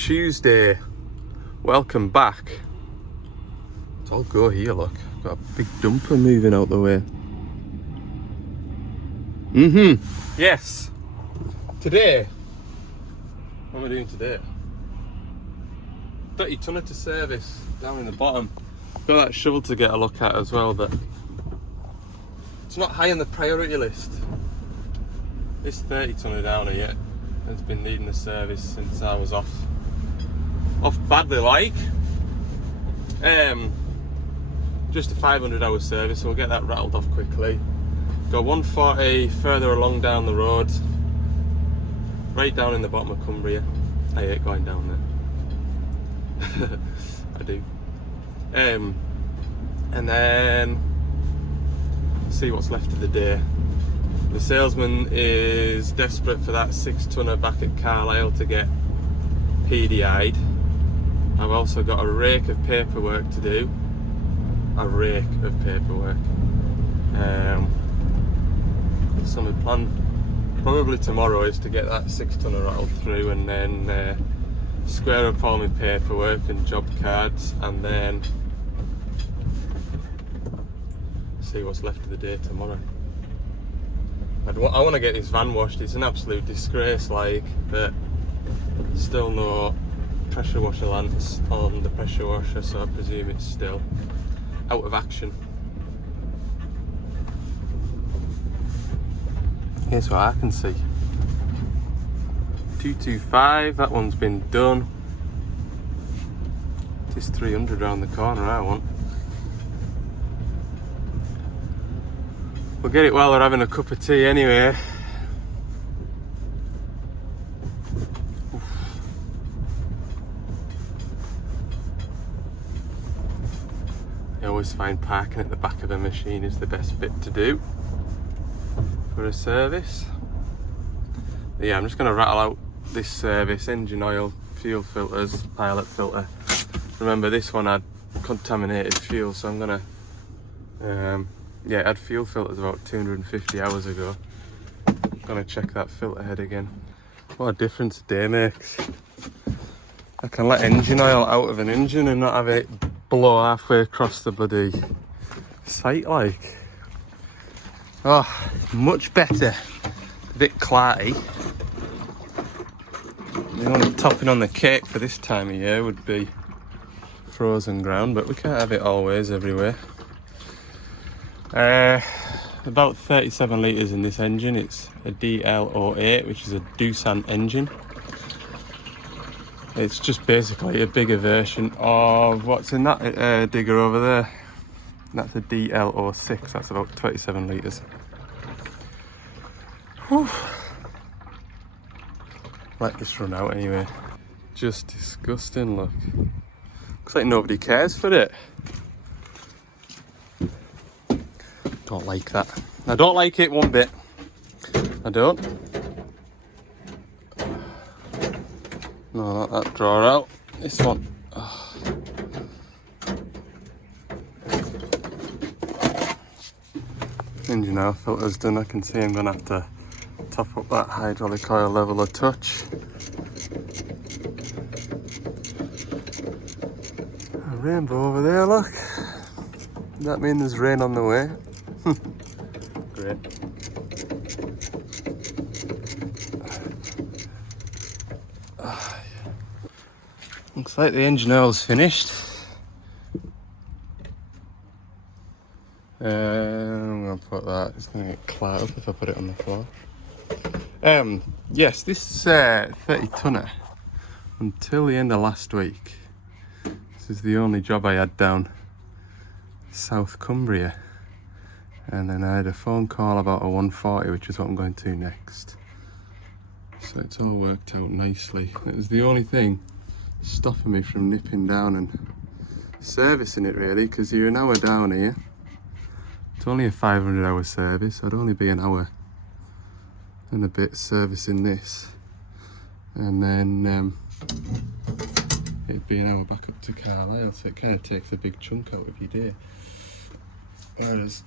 Tuesday. Welcome back. It's all go here, look. Got a big dumper moving out the way. Yes. Today. What am I doing today? 30 tonner to service down in the bottom. Got that shovel to get a look at as well, but it's not high on the priority list. This 30 tonner down here has been needing a service since I was off badly like. Just a 500 hour service, so we'll get that rattled off quickly. Got 140 further along down the road, right down in the bottom of Cumbria. I hate going down there. I do. And then see what's left of the day. The salesman is desperate for that 6 tonner back at Carlisle to get PDI'd. I've also got a rake of paperwork to do. A rake of paperwork. So my plan probably tomorrow is to get that 6 tonner rattled through and then square up all my paperwork and job cards, and then see what's left of the day tomorrow. I want to get this van washed. It's an absolute disgrace, like, but still no pressure washer lamps on the pressure washer, so I presume it's still out of action. Here's what I can see. 225, that one's been done. This 300 around the corner I want. We'll get it while we're having a cup of tea anyway. Oof. I always find parking at the back of a machine is the best bit to do for a service. But yeah, I'm just going to rattle out this service: engine oil, fuel filters, pilot filter. Remember, this one had contaminated fuel, so I'm going to yeah, I had fuel filters about 250 hours ago. I'm gonna check that filter head again. What a difference a day makes. I can let engine oil out of an engine and not have it blow halfway across the bloody sight like. Oh, much better. A bit clarty. The only topping on the cake for this time of year would be frozen ground, but we can't have it always everywhere. About 37 litres in this engine. It's a DL08, which is a Doosan engine. It's just basically a bigger version of what's in that digger over there. That's a DL06, that's about 27 litres. Whew. Let this run out anyway. Just disgusting, look. Looks like nobody cares for it. Don't like that. I don't like it one bit. I don't. No, not that drawer out. This one. Oh. Engine oil filter's done. I can see I'm going to have to top up that hydraulic oil level a touch. A rainbow over there, look. Does that mean there's rain on the way? Great. Looks like the engine oil's finished. I'm gonna put that. It's gonna get cloud up if I put it on the floor. Yes, this 30 tonner until the end of last week. This is the only job I had down South Cumbria. And then I had a phone call about a 140, which is what I'm going to next. So it's all worked out nicely. It was the only thing stopping me from nipping down and servicing it, really, because you're an hour down here. It's only a 500 hour service. I'd only be an hour and a bit servicing this. And then it'd be an hour back up to Carlisle, so it kind of takes a big chunk out of your day. Whereas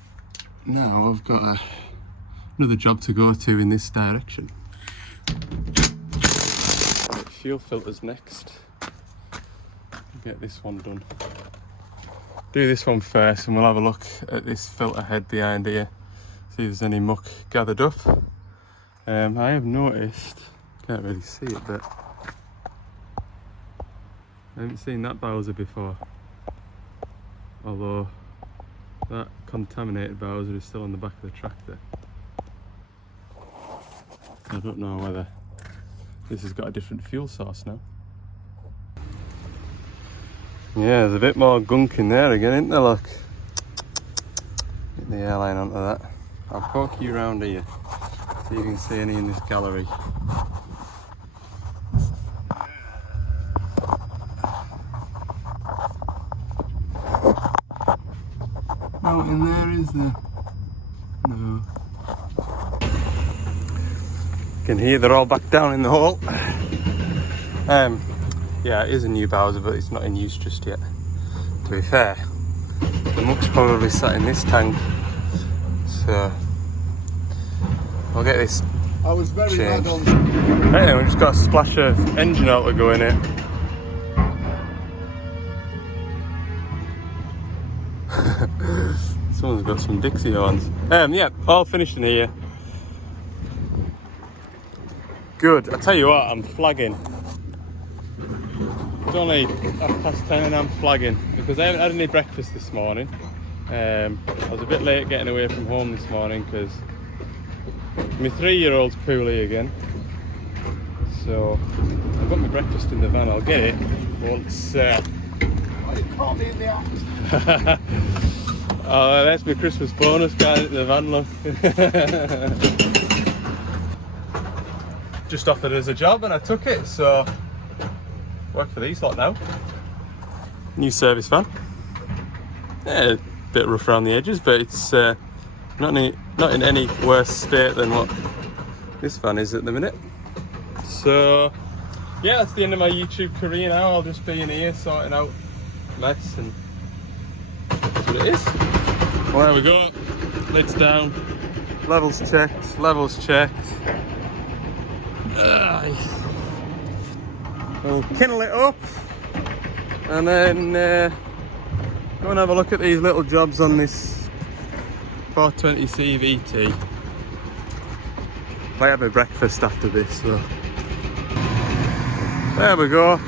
now I've got another job to go to in this direction. It fuel filters next. Get this one done. Do this one first and we'll have a look at this filter head behind here. See if there's any muck gathered up. I have noticed, can't really see it, but I haven't seen that Bowser before. Although that contaminated Bowser is still on the back of the tractor. I don't know whether this has got a different fuel source now. Yeah, there's a bit more gunk in there again, isn't there, look? Get the airline onto that. I'll poke you around here, see if you can see any in this gallery. Not in there, is there? No. You can hear they're all back down in the hole. Yeah, it is a new Bowser, but it's not in use just yet. To be fair, the muck's probably sat in this tank, so I'll get this I was very changed. bad on. Hey, we've just got a splash of engine oil to go in it. Someone's got some Dixie horns. Yeah, all finished in here. Good. I tell you what, I'm flagging. It's only 10:30 and I'm flagging because I haven't had any breakfast this morning. I was a bit late getting away from home this morning because my 3-year-old's poorly again. So I've got my breakfast in the van. I'll get it once. You caught me in the act. Oh, that's my Christmas bonus, guys, in the van, look. Just offered us a job and I took it, so work for these lot now. New service van. Yeah, a bit rough around the edges, but it's not in any worse state than what this van is at the minute. So yeah, that's the end of my YouTube career now. I'll just be in here sorting out mess, and that's what it is. Well, there we go. Lids down. Levels checked. Levels checked. We'll kindle it up and then go and have a look at these little jobs on this 420 CVT. Might have a breakfast after this, so there we go.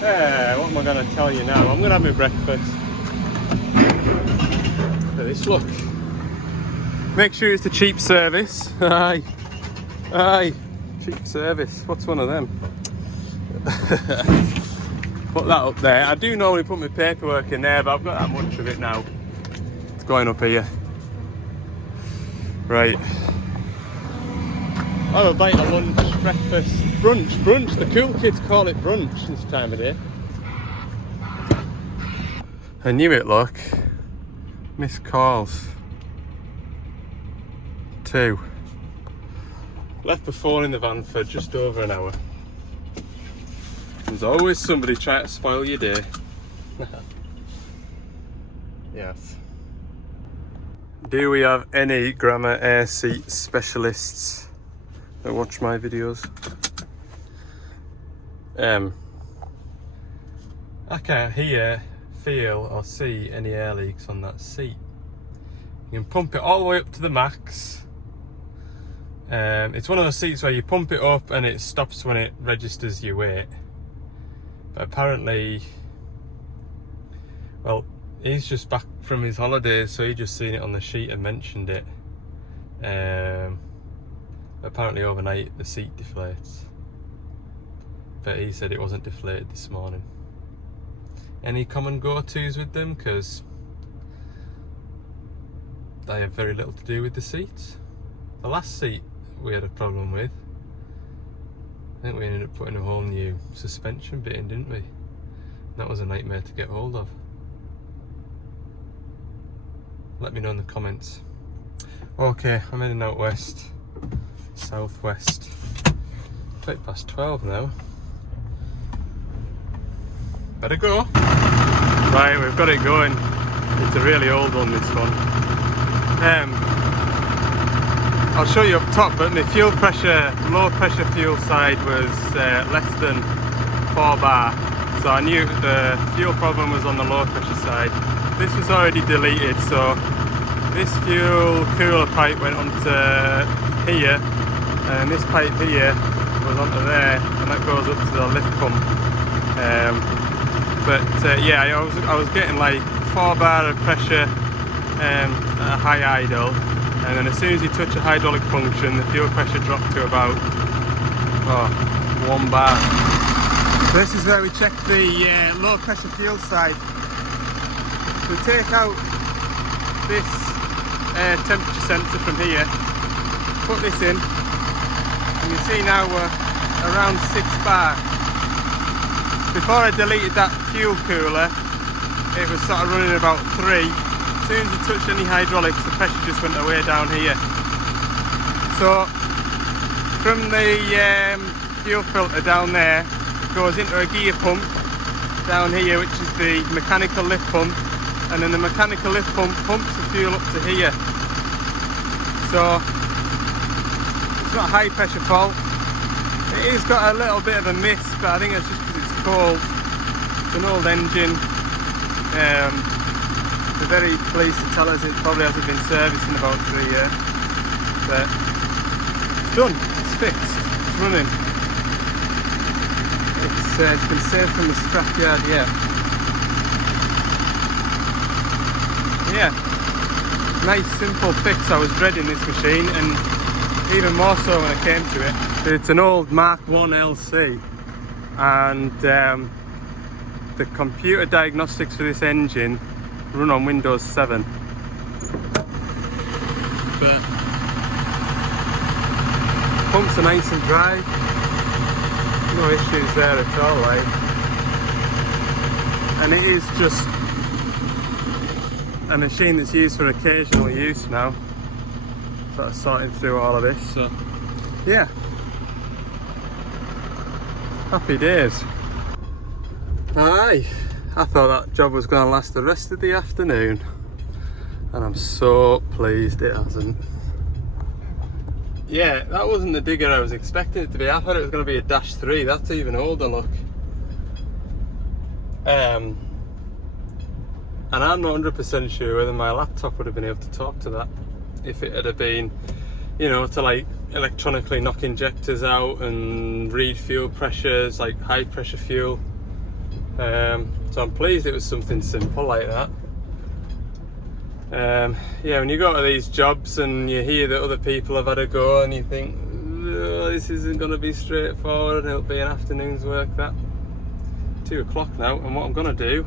What am I going to tell you now? I'm going to have my breakfast. Look at this, look. Make sure it's a cheap service. Aye. Aye. Cheap service. What's one of them? Put that up there. I do normally put my paperwork in there, but I've got that much of it now. It's going up here. Right. I'll have a bite of lunch, breakfast, brunch. The cool kids call it brunch this time of day. I knew it, look. Missed calls. 2. Left my phone in the van for just over an hour. There's always somebody trying to spoil your day. Yes. Do we have any Grammar air seat specialists that watch my videos? I can't hear, feel or see any air leaks on that seat. You can pump it all the way up to the max. It's one of those seats where you pump it up and it stops when it registers your weight. But apparently, well, he's just back from his holidays, so he just seen it on the sheet and mentioned it. Apparently overnight the seat deflates. But he said it wasn't deflated this morning. Any common go-tos with them? Because they have very little to do with the seats. The last seat we had a problem with, I think we ended up putting a whole new suspension bit in, didn't we? That was a nightmare to get hold of. Let me know in the comments. Okay, I'm heading out west, southwest. 12 now. Better go. Right, we've got it going. It's a really old one, this one. I'll show you up top, but my fuel pressure, low pressure fuel side was less than 4 bar. So I knew the fuel problem was on the low pressure side. This was already deleted, so this fuel cooler pipe went onto here, and this pipe here goes onto there, and that goes up to the lift pump. Yeah, I was getting like 4 bar of pressure at a high idle, and then as soon as you touch a hydraulic function, the fuel pressure dropped to about 1 bar. So this is where we check the low pressure fuel side. We take out this temperature sensor from here, put this in, and you see now we're around 6 bar. Before I deleted that fuel cooler, it was sort of running about 3. As soon as you touched any hydraulics, the pressure just went away down here. So from the fuel filter down there, it goes into a gear pump down here, which is the mechanical lift pump, and then the mechanical lift pump pumps the fuel up to here. So it's not a high pressure fault. It has got a little bit of a mist, but I think it's just because it's cold. It's an old engine. They're very pleased to tell us it probably hasn't been serviced in about 3 years. But it's done, it's fixed, it's running. It's been saved from the scrapyard, yeah. Nice simple fix. I was dreading this machine, and even more so when I came to it. It's an old Mark 1 LC, and the computer diagnostics for this engine run on Windows 7. But pumps are nice and dry, no issues there at all, like. And it is just a machine that's used for occasional use now. Sort of sorting through all of this, so yeah. Happy days. Aye, I thought that job was going to last the rest of the afternoon, and I'm so pleased it hasn't. Yeah, that wasn't the digger I was expecting it to be. I thought it was going to be a Dash 3, that's even older, look. And I'm not 100% sure whether my laptop would have been able to talk to that if it had been, you know, to like electronically knock injectors out and read fuel pressures, like high pressure fuel. So I'm pleased it was something simple like that. Yeah, when you go to these jobs and you hear that other people have had a go and you think, oh, this isn't going to be straightforward and it'll be an afternoon's work, that. 2 o'clock now, and what I'm going to do,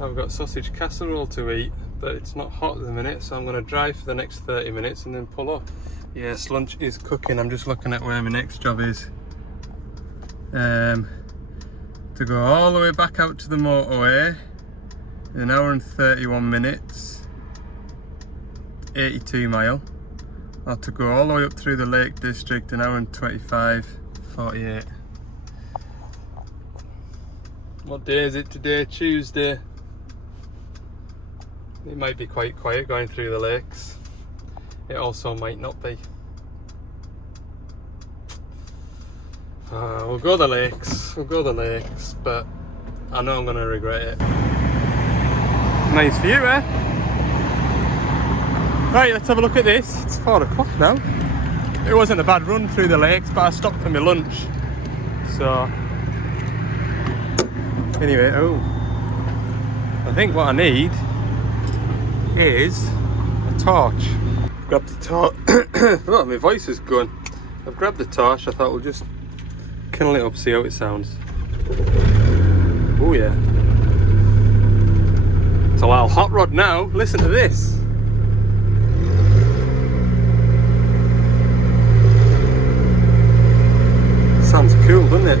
I've got sausage casserole to eat, but it's not hot at the minute, so I'm going to drive for the next 30 minutes and then pull up. Yes, lunch is cooking. I'm just looking at where my next job is. To go all the way back out to the motorway in 1 hour and 31 minutes, 82 mile, or to go all the way up through the Lake District, 1 hour and 25, 48. What day is it today? Tuesday. It might be quite quiet going through the lakes. It also might not be. We'll go the lakes, but I know I'm going to regret it. Nice view, eh? Right, let's have a look at this. It's 4 o'clock now. It wasn't a bad run through the lakes, but I stopped for my lunch. So, anyway, I think what I need is a torch. Grabbed the torch. Oh, my voice is going. I've grabbed the torch. I thought we'll just kindle it up, see how it sounds. Oh yeah. It's a little hot rod now. Listen to this. Sounds cool, doesn't it?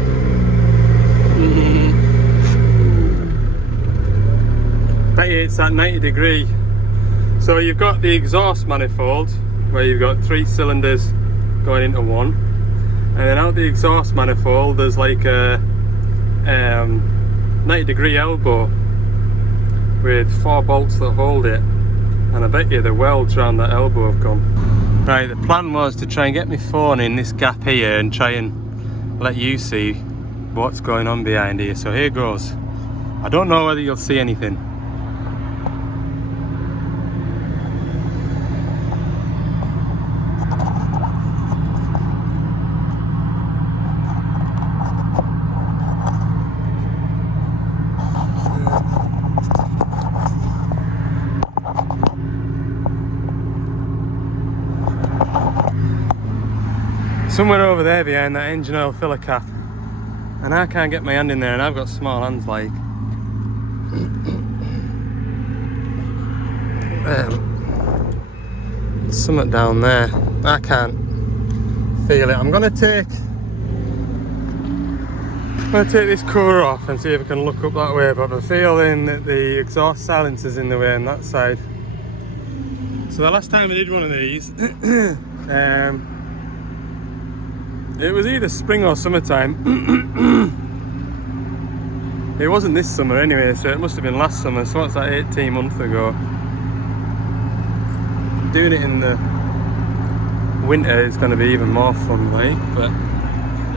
Bet you it's at 90 degree. So you've got the exhaust manifold where you've got 3 cylinders going into one, and then out the exhaust manifold there's like a 90 degree elbow with 4 bolts that hold it, and I bet you the welds around that elbow have gone. Right, the plan was to try and get my phone in this gap here and try and let you see what's going on behind here. So here goes. I don't know whether you'll see anything. Somewhere over there behind that engine oil filler cap, and I can't get my hand in there, and I've got small hands like. Something down there, I can't feel it. I'm gonna take this cover off and see if I can look up that way, but I'm feeling that the exhaust silencer's in the way on that side. So the last time I did one of these, it was either spring or summertime. It wasn't this summer anyway, so it must have been last summer. So what's that, 18 months ago? Doing it in the winter is going to be even more fun, like. But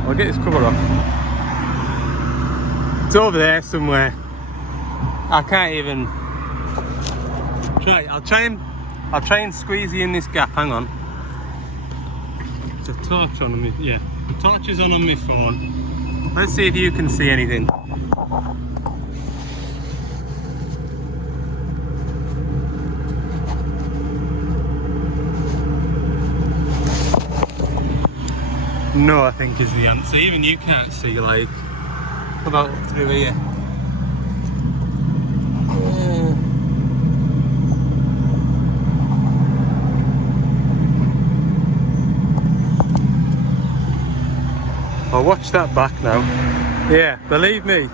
I'll get this cover off. It's over there somewhere. I can't even try. I'll try and squeeze you in this gap. Hang on. A torch on me, yeah. The torch is on my phone. Let's see if you can see anything. No, I think is the answer. Even you can't see, like. What about through here? I'll watch that back now. Yeah, believe me,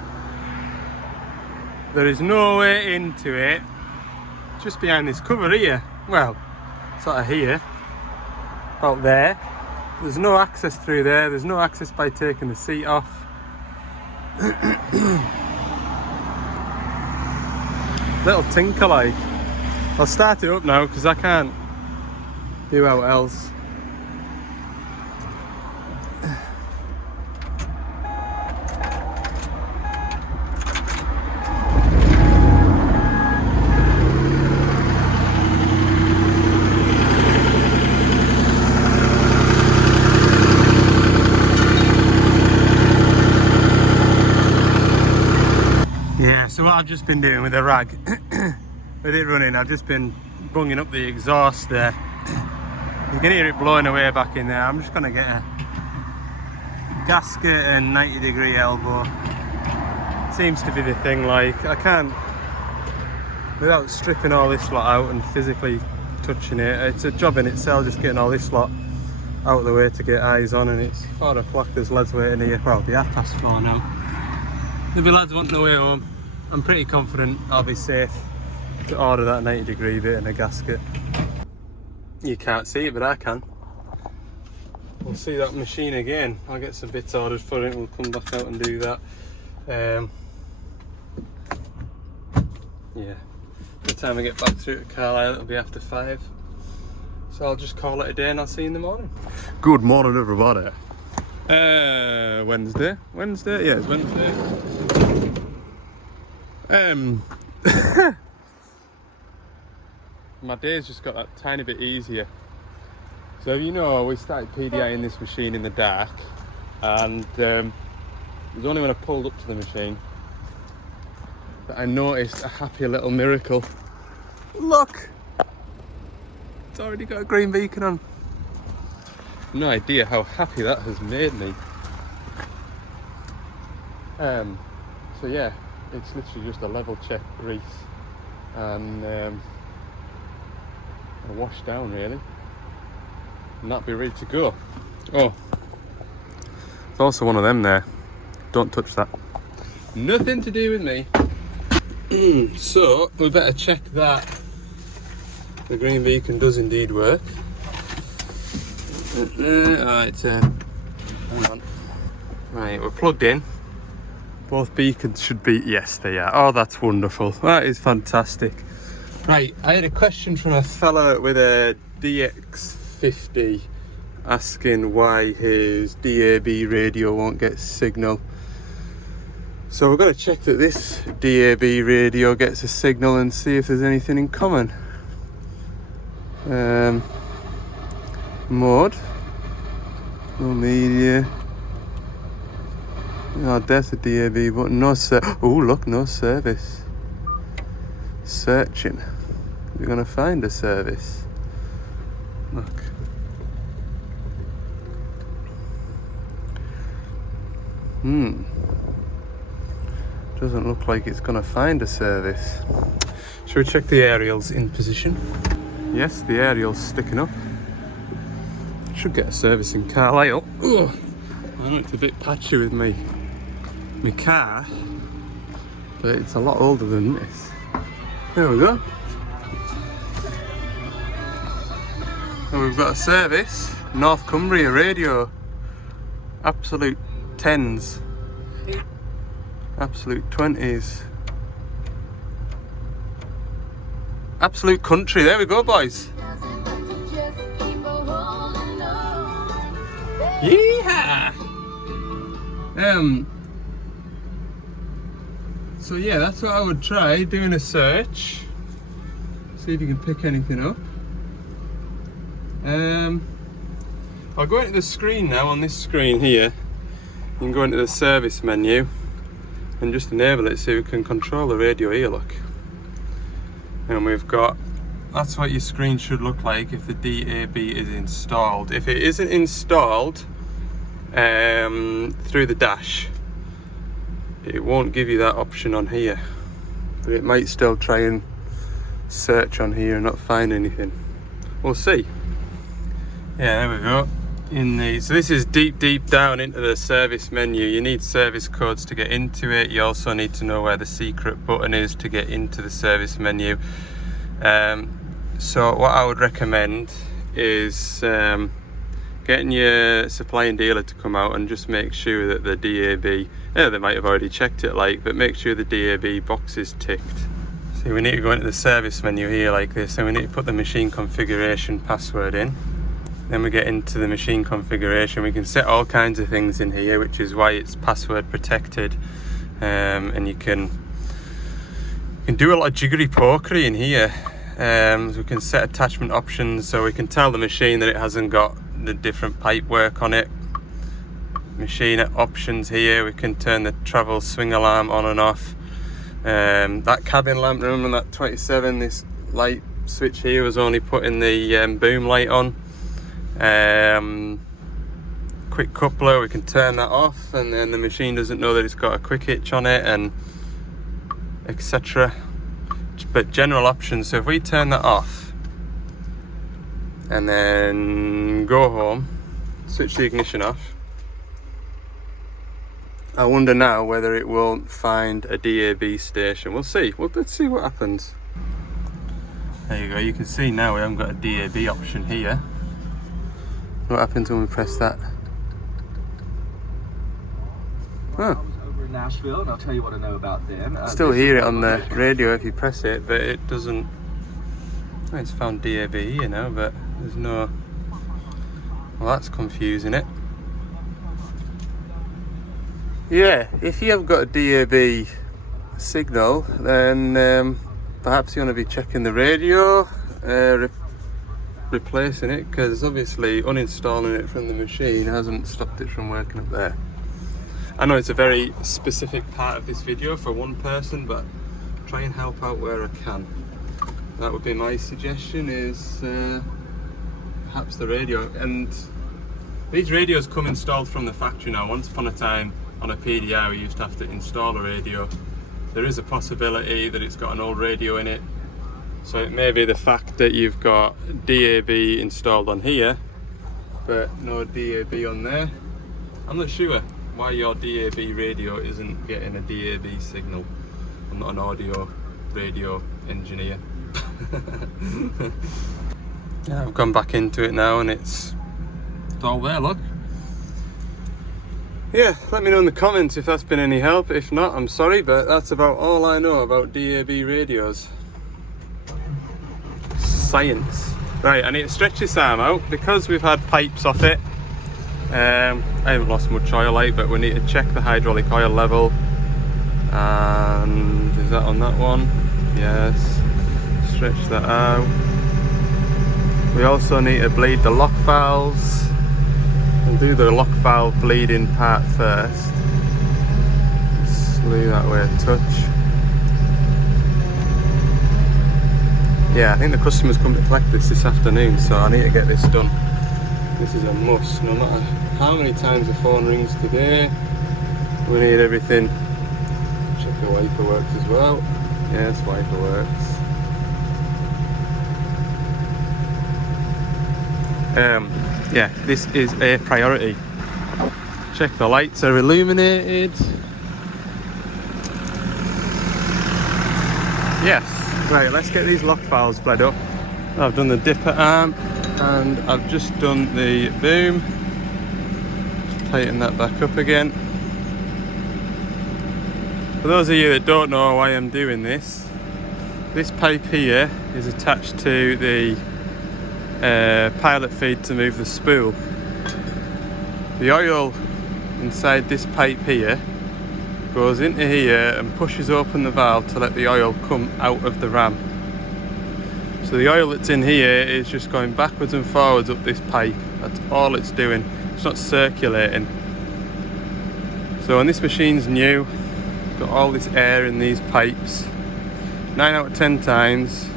there is no way into it just behind this cover here. Well, sort of here, about there. There's no access through there. There's no access by taking the seat off. Little tinker like. I'll start it up now because I can't do out else. So what I've just been doing with a rag, with it running, I've just been bunging up the exhaust there. You can hear it blowing away back in there. I'm just going to get a gasket and 90-degree elbow. Seems to be the thing, like, I can't, without stripping all this lot out and physically touching it, it's a job in itself just getting all this lot out of the way to get eyes on, and it's 4 o'clock, there's lads waiting here. Well, it'll be 4:30 now. There'll be lads wanting the way home. I'm pretty confident I'll be safe to order that 90-degree bit and a gasket. You can't see it, but I can. We'll see that machine again. I'll get some bits ordered for it. We'll come back out and do that. Yeah. By the time I get back through to Carlisle, it'll be after 5. So I'll just call it a day and I'll see you in the morning. Good morning, everybody. Wednesday? Yeah, it's Wednesday. My day's just got that tiny bit easier. So you know, we started PDIing this machine in the dark, and it was only when I pulled up to the machine that I noticed a happy little miracle. Look! It's already got a green beacon on. No idea how happy that has made me. So yeah, it's literally just a level check grease and a wash down really, and that'll be ready to go. Oh, there's also one of them there. Don't touch that. Nothing to do with me. So we better check that the green beacon does indeed work. Alright, hang on. Right, we're plugged in. Both beacons should be, yes they are. Oh, that's wonderful. That is fantastic. Right, I had a question from a fella with a DX300 50 asking why his DAB radio won't get signal. So we're going to check that this DAB radio gets a signal and see if there's anything in common. Mode, no media. Oh, there's the DAB button. No oh look, no service. Searching. We're going to find a service. Look. Doesn't look like it's going to find a service. Shall we check the aerials in position? Yes, the aerial's sticking up. Should get a service in Carlisle. Ugh. I know it's a bit patchy with my car, but it's a lot older than this. There we go. And we've got a service, North Cumbria radio. Absolute 10s. Absolute 20s. Absolute country. There we go, boys. Yeah. So yeah, that's what I would try, doing a search. See if you can pick anything up. I'll go into the screen now. On this screen here, you can go into the service menu and just enable it so you can control the radio here, look. And we've got, that's what your screen should look like if the DAB is installed. If it isn't installed through the dash, it won't give you that option on here, but it might still try and search on here and not find anything. We'll see. Yeah, there we go. So this is deep down into the service menu. You need service codes to get into it. You also need to know where the secret button is to get into the service menu. So what I would recommend is getting your supply and dealer to come out and just make sure that the DAB, they might have already checked it, but make sure the DAB box is ticked. So we need to go into the service menu here like this, and we need to put the machine configuration password in. Then we get into the machine configuration. We can set all kinds of things in here, which is why it's password protected, and you can do a lot of jiggery pokery in here. So we can set attachment options, so we can tell the machine that it hasn't got the different pipe work on it. Machine options here, we can turn the travel swing alarm on and off. That cabin lamp, remember that 27, this light switch here was only putting the boom light on. Quick coupler, we can turn that off, and then the machine doesn't know that it's got a quick hitch on it, and etc. But general options, so if we turn that off and then go home, switch the ignition off, I wonder now whether it won't find a DAB station. We'll see. Let's see what happens. There you go, you can see now we haven't got a DAB option here. What happens when we press that? Huh. I was over in Nashville, and I'll tell you what I know about them. Still hear it on the radio if you press it, but it doesn't. Well, it's found DAB here now, but there's no. Well, that's confusing it. Yeah, if you have got a DAB signal, then perhaps you want to be checking the radio, replacing it, because obviously uninstalling it from the machine hasn't stopped it from working up there. I know it's a very specific part of this video for one person, but try and help out where I can. That would be my suggestion, is perhaps the radio. And these radios come installed from the factory now. Once upon a time on a PDI we used to have to install a radio. There is a possibility that it's got an old radio in it. So it may be the fact that you've got DAB installed on here, but no DAB on there. I'm not sure why your DAB radio isn't getting a DAB signal. I'm not an audio radio engineer. Yeah, I've gone back into it now and it's all there, look. Yeah, let me know in the comments if that's been any help. If not, I'm sorry, but that's about all I know about DAB radios. Science. Right, I need to stretch this arm out because we've had pipes off it. I haven't lost much oil out, but we need to check the hydraulic oil level. And is that on that one? Yes. Stretch that out. We also need to bleed the lock valves. We'll do the lock valve bleeding part first. Slew that way a touch. Yeah, I think the customer's come to collect this afternoon, so I need to get this done. This is a must, no matter how many times the phone rings today. We need everything. Check the wiper works as well. Yes, wiper works. Yeah, this is a priority. Check the lights are illuminated. Yes, right, let's get these lock valves bled up. I've done the dipper arm and I've just done the boom. Just tighten that back up again. For those of you that don't know why I'm doing this pipe here is attached to the pilot feed to move the spool. The oil inside this pipe here goes into here and pushes open the valve to let the oil come out of the ram. So the oil that's in here is just going backwards and forwards up this pipe. That's all it's doing. It's not circulating. So when this machine's new, got all this air in these pipes, 9 out of 10 times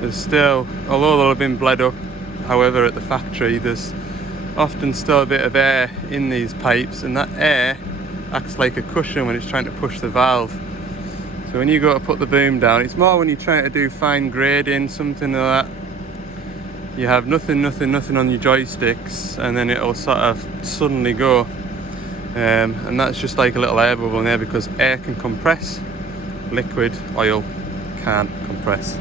there's still, although they'll have been bled up, however at the factory there's often still a bit of air in these pipes, and that air acts like a cushion when it's trying to push the valve. So when you go to put the boom down, it's more when you're trying to do fine grading, something like that, you have nothing on your joysticks, and then it'll sort of suddenly go, and that's just like a little air bubble in there, because air can compress, liquid oil can't compress.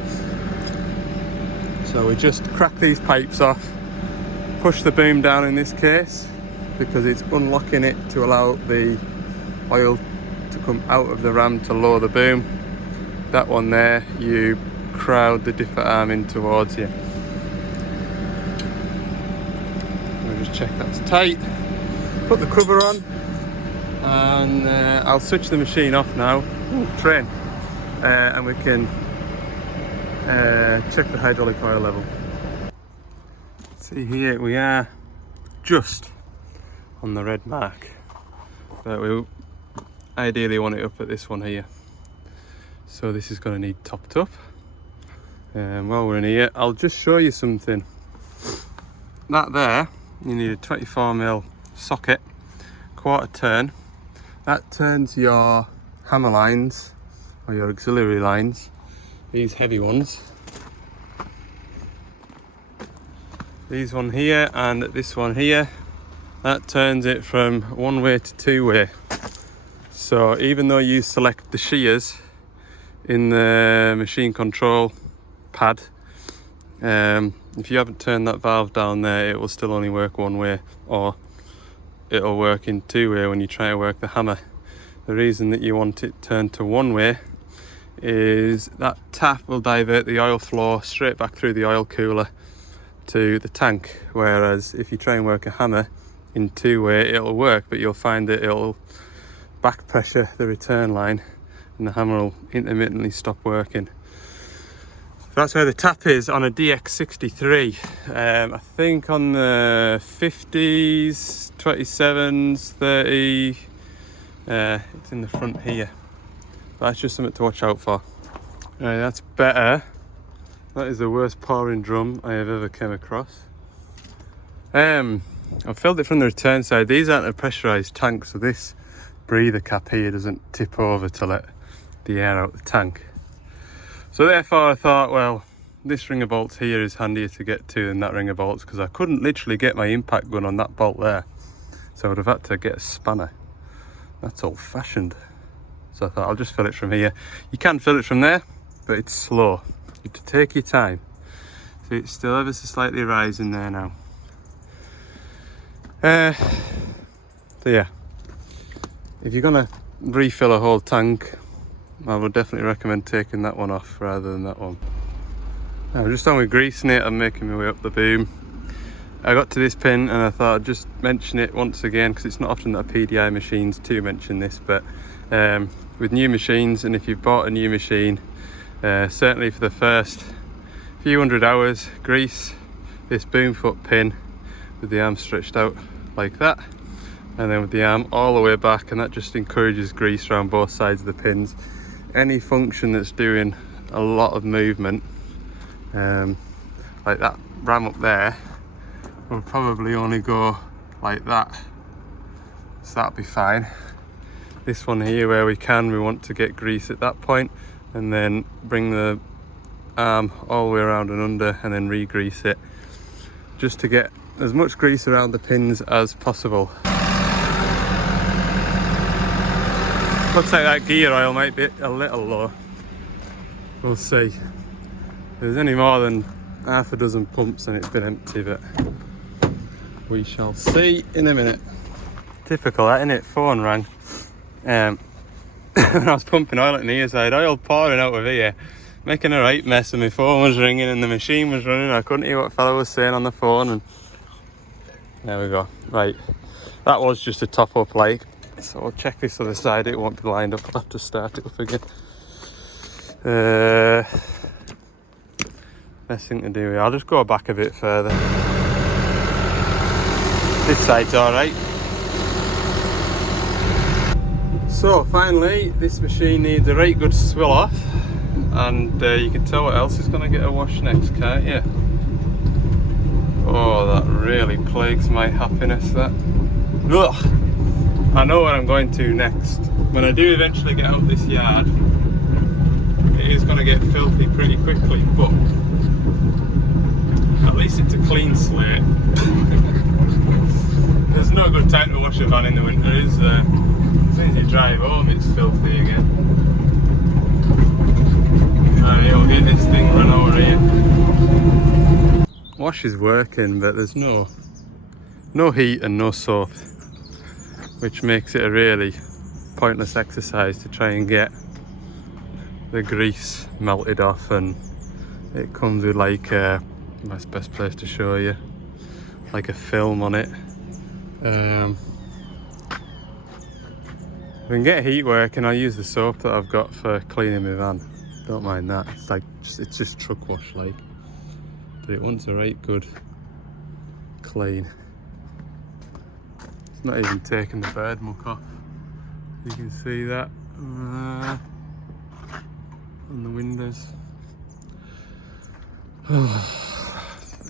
So we just crack these pipes off, push the boom down in this case, because it's unlocking it to allow the oil to come out of the ram to lower the boom. That one there, you crowd the dipper arm in towards you. We'll just check that's tight, put the cover on, and I'll switch the machine off now. Train, and we can check the hydraulic oil level. See, here we are just on the red mark, but we ideally want it up at this one here. So this is going to need topped up. While we're in here, I'll just show you something. That there, you need a 24mm socket, quarter turn. That turns your hammer lines or your auxiliary lines, these heavy ones. These one here and this one here, that turns it from one way to two way. So even though you select the shears in the machine control pad, if you haven't turned that valve down there, it will still only work one way, or it'll work in two way when you try to work the hammer. The reason that you want it turned to one way is that tap will divert the oil flow straight back through the oil cooler to the tank, whereas if you try and work a hammer in two way, it'll work, but you'll find that it'll back pressure the return line and the hammer will intermittently stop working. So that's where the tap is on a DX300. I think on the 50s, 27s, 30, it's in the front here. But that's just something to watch out for. Right, that's better. That is the worst pouring drum I have ever come across. I've filled it from the return side. These aren't a pressurised tank, so this breather cap here doesn't tip over to let the air out the tank. So therefore I thought, well, this ring of bolts here is handier to get to than that ring of bolts, because I couldn't literally get my impact gun on that bolt there. So I would have had to get a spanner. That's old fashioned. So I thought I'll just fill it from here. You can fill it from there, but it's slow. You have to take your time. So it's still ever so slightly rising there now. So yeah, if you're gonna refill a whole tank, I would definitely recommend taking that one off rather than that one. I'm just on with greasing it. I'm making my way up the boom. I got to this pin and I thought I'd just mention it once again, because it's not often that PDI machines to mention this, but with new machines, and if you've bought a new machine, certainly for the first few hundred hours, grease this boom foot pin with the arm stretched out like that, and then with the arm all the way back, and that just encourages grease around both sides of the pins. Any function that's doing a lot of movement, like that ram up there, will probably only go like that, so that'll be fine. This one here, where we want to get grease at that point, and then bring the arm all the way around and under, and then re-grease it, just to get as much grease around the pins as possible. Looks like that gear oil might be a little low. We'll see. If there's any more than half a dozen pumps, then it's been empty, but we shall see in a minute. Typical, that, innit? Phone rang. When I was pumping oil at the ear side, oil pouring out of here, making a right mess, and my phone was ringing and the machine was running. I couldn't hear what fella was saying on the phone, and there we go. Right, that was just a top up, like. So I'll check this other side. It won't be lined up. I'll have to start it up again. Best thing to do here, I'll just go back a bit further. This side's alright. So finally, this machine needs a right good swill off, and you can tell what else is going to get a wash next, can't you? Oh, that really plagues my happiness, that. Ugh. I know where I'm going to next. When I do eventually get out this yard, it is going to get filthy pretty quickly, but at least it's a clean slate. There's no good time to wash a van in the winter, is there? As soon as you drive home, it's filthy again. Right, I'll get this thing run over here. Wash is working, but there's no heat and no soap, which makes it a really pointless exercise to try and get the grease melted off. And it comes with like that's the best place to show you, like a film on it. If I can get heat working, I'll use the soap that I've got for cleaning my van. Don't mind that. It's like it's just truck wash, like, but it wants a right good clean. It's not even taking the bird muck off. You can see that on the windows.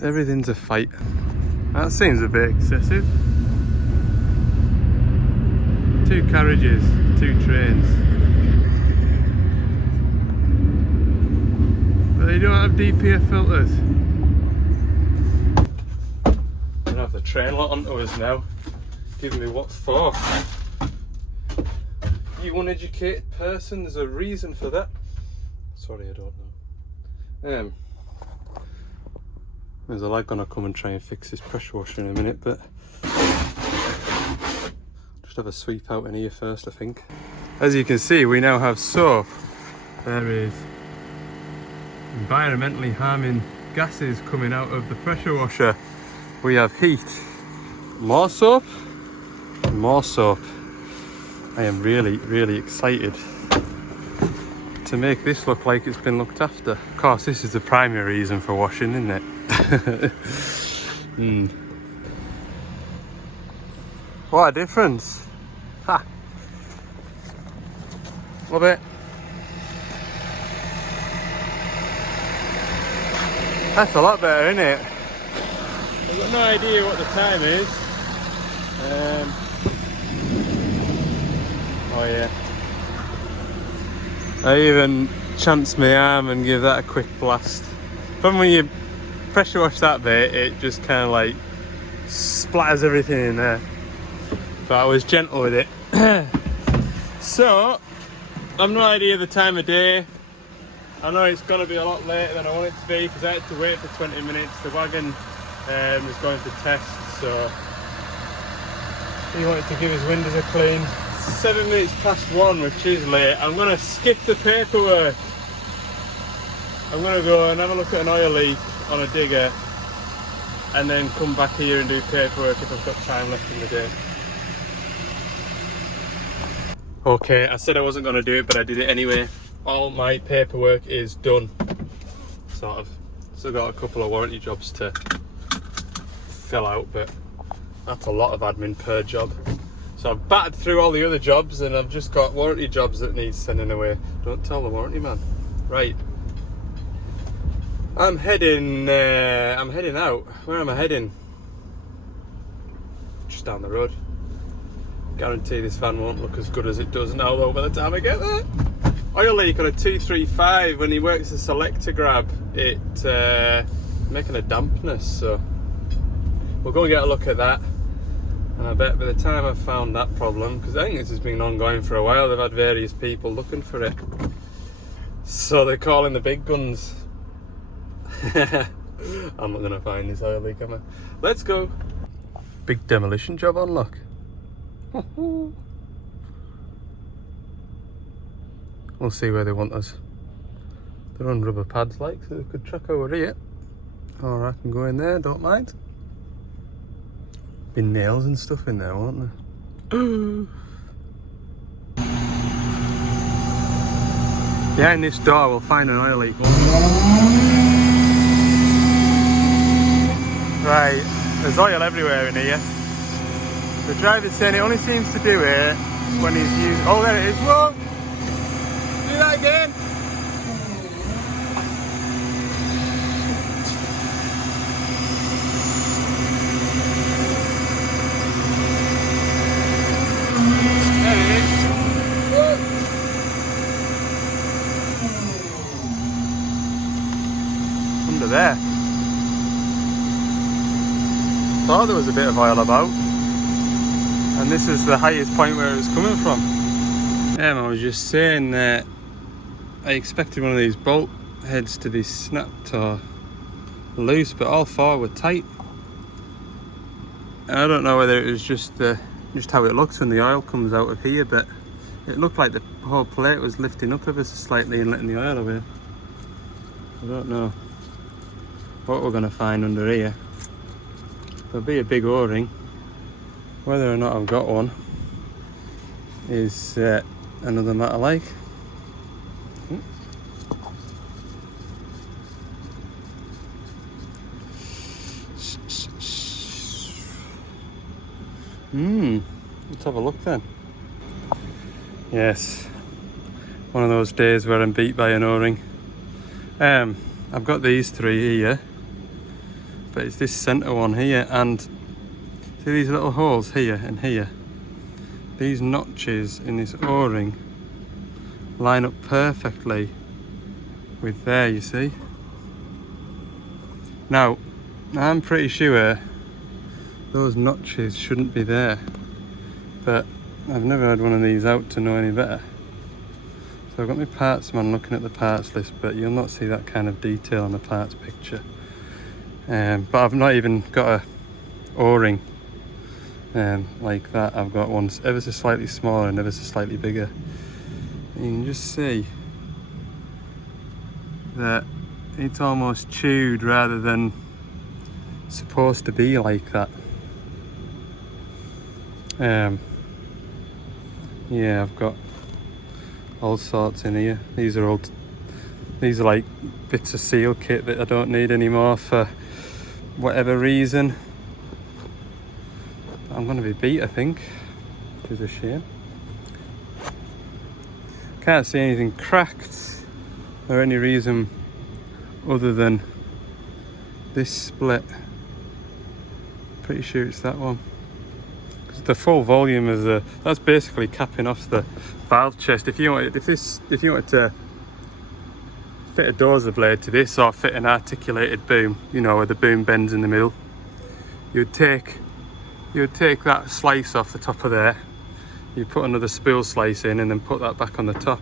Everything's a fight. That seems a bit excessive. 2 carriages, 2 trains. But they don't have DPF filters. We're gonna have the train lot onto us now. Giving me what for? You uneducated person, there's a reason for that. Sorry, I don't know. There's a lad gonna come and try and fix this pressure washer in a minute, but just have a sweep out in here first, I think. As you can see, we now have soap. There is environmentally harming gases coming out of the pressure washer. We have heat. More soap. More soap. I am really excited to make this look like it's been looked after. Of course, this is the primary reason for washing, isn't it? What a difference. Ha! Love it. That's a lot better, isn't it? I've got no idea what the time is. Oh yeah. I even chance my arm and give that a quick blast. From when you pressure wash that bit, it just kind of like splatters everything in there. But I was gentle with it. So, I've no idea the time of day. I know it's going to be a lot later than I want it to be because I had to wait for 20 minutes. The wagon was going to test, so he wanted to give his windows a clean. 7 minutes past 1, which is late. I'm going to skip the paperwork. I'm gonna go and have a look at an oil leak on a digger and then come back here and do paperwork if I've got time left in the day. Okay, I said I wasn't gonna do it, but I did it anyway. All my paperwork is done, sort of. Still got a couple of warranty jobs to fill out, but that's a lot of admin per job. So I've battered through all the other jobs and I've just got warranty jobs that need sending away. Don't tell the warranty man. Right. I'm heading out. Where am I heading? Just down the road. Guarantee this van won't look as good as it does now though by the time I get there. Oil leak on a 235. When he works the selector grab, it making a dampness, so we'll go and get a look at that. And I bet by the time I've found that problem, because I think this has been ongoing for a while, they've had various people looking for it. So they're calling the big guns. I'm not going to find this oil leak, am I? Let's go. Big demolition job on, look. We'll see where they want us. They're on rubber pads like, so they could truck over here. Or I can go in there, don't mind. Been nails and stuff in there, won't there? Behind this door we'll find an oil leak. Right, there's oil everywhere in here. The driver's saying it only seems to do it when he's using... Oh, there it is. Whoa! Do that again. There it is. Whoa. Under there. Thought there was a bit of oil about. And this is the highest point where it was coming from. I was just saying that I expected one of these bolt heads to be snapped or loose, but all four were tight. And I don't know whether it was just how it looks when the oil comes out of here, but it looked like the whole plate was lifting up ever so slightly and letting the oil away. I don't know what we're going to find under here. There'll be a big O-ring. Whether or not I've got one is another matter like. Let's have a look then. Yes, one of those days where I'm beat by an O-ring. I've got these three here, but it's this centre one here, and see these little holes here and here? These notches in this O-ring line up perfectly with there, you see? Now, I'm pretty sure those notches shouldn't be there, but I've never had one of these out to know any better. So I've got my parts man looking at the parts list, but you'll not see that kind of detail on the parts picture. But I've not even got a O-ring like that. I've got one ever so slightly smaller and ever so slightly bigger. And you can just see that it's almost chewed rather than supposed to be like that. Yeah, I've got all sorts in here. These are like bits of seal kit that I don't need anymore for whatever reason. I'm going to be beat, I think, which is a shame. Can't see anything cracked or any reason other than this split. Pretty sure it's that one. Because the full volume is that's basically capping off the valve chest. If you wanted to fit a dozer blade to this, or fit an articulated boom, you know, where the boom bends in the middle, you would take that slice off the top of there, you put another spool slice in, and then put that back on the top.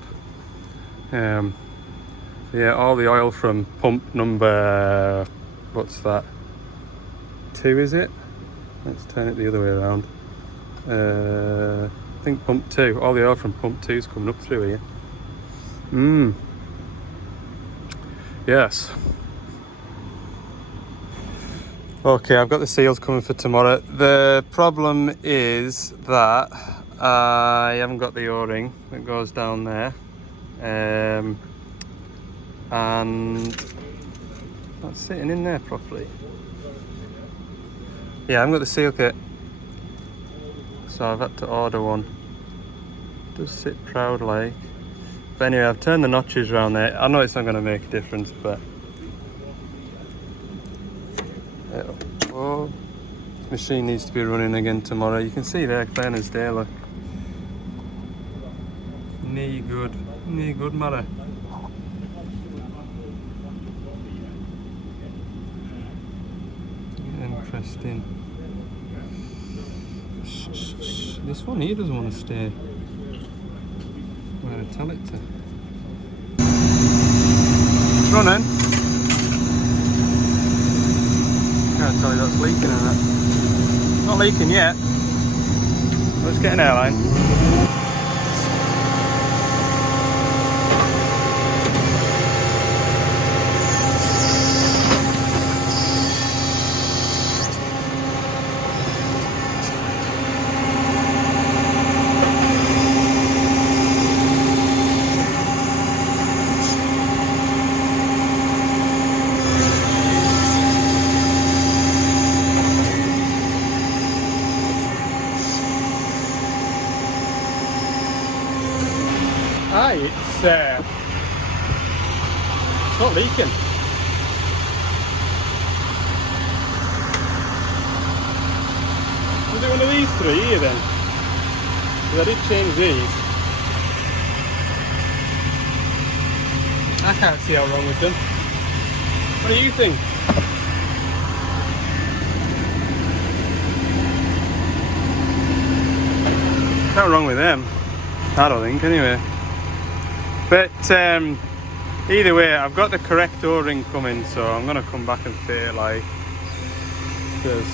Yeah, all the oil from pump number, what's that, 2 is it? Let's turn it the other way around. I think pump 2, all the oil from pump 2 is coming up through here. Yes. Okay, I've got the seals coming for tomorrow. The problem is that I haven't got the O-ring that goes down there. And that's sitting in there properly. Yeah, I haven't got the seal kit, so I've had to order one. It does sit proud like. But anyway, I've turned the notches around there. I know it's not going to make a difference, but oh, this machine needs to be running again tomorrow. You can see there, clear as day, look. Knee good matter. Interesting. This one here doesn't want to stay where I tell it to. It's running. Can't tell you that's leaking or not. Not leaking yet. Let's get an airline. It's not leaking. Was it one of these three here then? Because I did change these. I can't see how wrong with them. What do you think? Nothing wrong with them. I don't think anyway. But either way, I've got the correct O-ring coming, so I'm going to come back and fit it like, because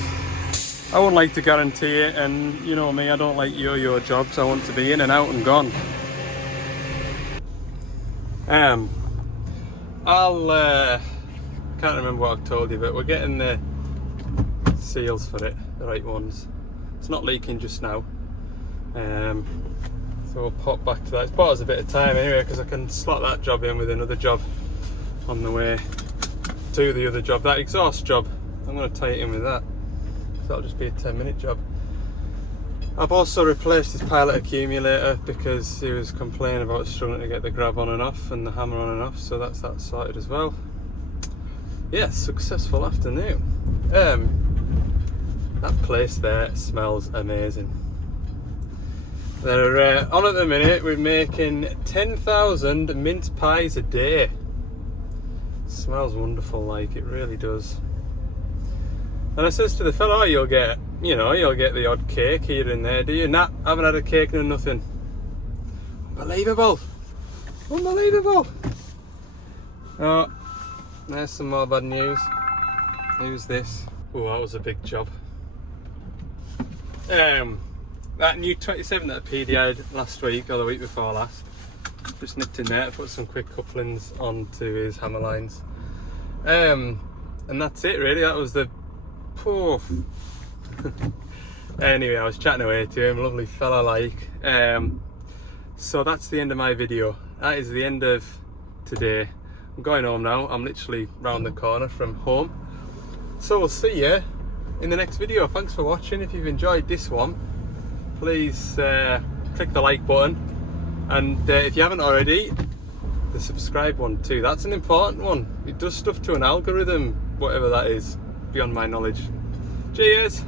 I wouldn't like to guarantee it, and you know me, I don't like yo-yo jobs. I want to be in and out and gone. I'll can't remember what I've told you, but we're getting the seals for it, the right ones. It's not leaking just now. So we'll pop back to that. It's bought us a bit of time anyway, because I can slot that job in with another job on the way to the other job. That exhaust job, I'm going to tie it in with that. So that'll just be a 10-minute job. I've also replaced his pilot accumulator because he was complaining about struggling to get the grab on and off and the hammer on and off, so that's that sorted as well. Yeah, successful afternoon. That place there smells amazing. They're on at the minute. We're making 10,000 mince pies a day. Smells wonderful, like it really does. And I says to the fellow, oh, you'll get the odd cake here and there, do you? Nah, I haven't had a cake nor nothing. Unbelievable. Unbelievable. Oh, there's some more bad news. Who's this? Oh, that was a big job. That new 27 that I PDI'd last week or the week before last, just nipped in there to put some quick couplings onto his hammer lines. And that's it really. That was the anyway, I was chatting away to him, lovely fella like. So that's the end of my video. That is the end of today. I'm going home now. I'm literally round the corner from home. So we'll see you in the next video. Thanks for watching. If you've enjoyed this one, please click the like button, and if you haven't already, the subscribe one too. That's an important one. It does stuff to an algorithm, whatever that is, beyond my knowledge. Cheers.